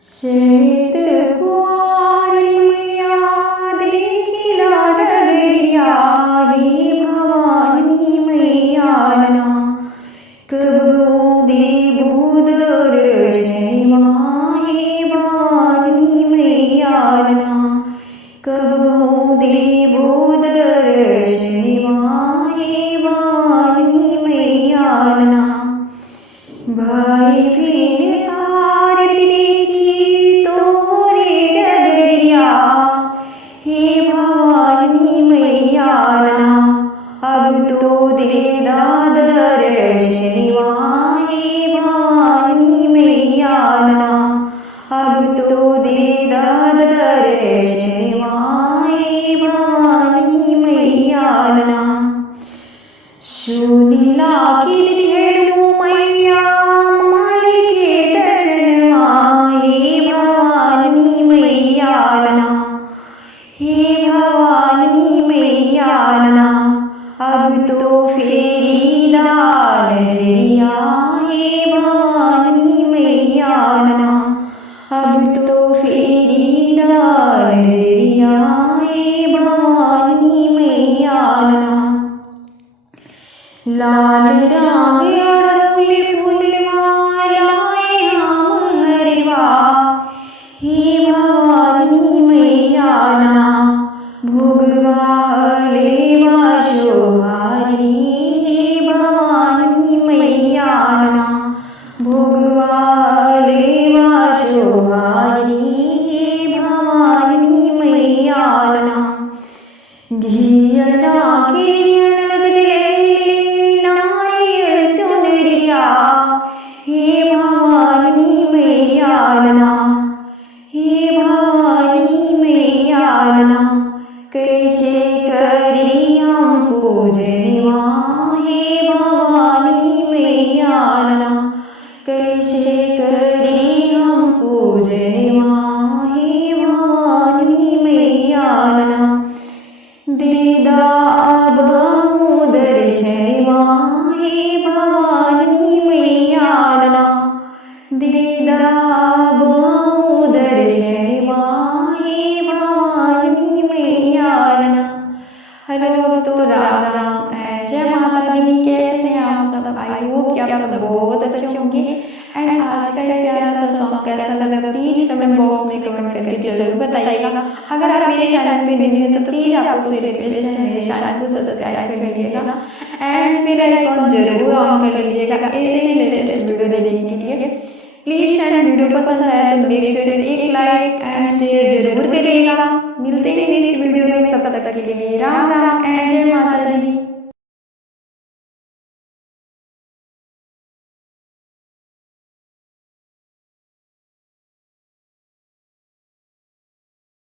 शरद कुंवारी मैया देखिला डगरिया, हे भवानी मैया ना कबहू देबू दर्शनवा, हे भवानी मैया ना कबहू देबू दर्शनवा, हे भवानी मैया ना भाई फिर सारे देखी तोरे डगरिया, हे भवानी मैया ना अब तो दे दर्शनवा, हे भवानी मैया ना अब तो दे दर्शनवा, हे भवानी मैया ना सुनीला की हेलू मैया मालिके दर्शनवा, हे भवानी मैया ना हे भवानी मैया ना अब तो फेरी नजरिया, हे भवानी मैया ना अब तो फेरी नजरिया, हे भवानी मैया ना लाल रंग अड़हुल फूलवालाए हम हरवा, हे भवानी मैया ना भोगवा लेवा सोहारी, हे भवानी मैया ना भोगवा लेवा सोहारी, हे भवानी मैया ना घियना किरण जले नारियल चुनरिया, हे भवानी मैया ना हे भवानी मैया ना कैसे करी हम पूजनवा, हे भवानी मैया ना कैसे करी हम पूजनवा, हे भवानी मैया ना दीदा बहु दर्शनवा, हे भवानी मैया ना दीदा बहु दर्शनवा, हे भवानी मैया ना। हेलो तो राम राम एंड जय माता दी। कैसे हैं आप सब? आई होप कि आप सब बहुत अच्छे होंगे। एंड आज का ये प्यारा सा सॉन्ग कैसा लगा प्लीज कमेंट बॉक्स में कमेंट करके जरूर बताइएगा। अगर आप मेरे चैनल पे नए हैं तो प्लीज आपको रिक्वेस्ट है मेरे चैनल को सब्सक्राइब कर लीजिएगा एंड बेल आइकन जरूर ऑन कर लीजिएगा ऐसे ही लेटेस्ट वीडियो देखने के लिए। प्लीज फ्रेंड वीडियो पसंद आया तो मेक श्योर एक लाइक एंड शेयर जरूर करिएगा। मिलते हैं नेक्स्ट वीडियो में, तब तक के लिए राम राम एंड जय माता दी।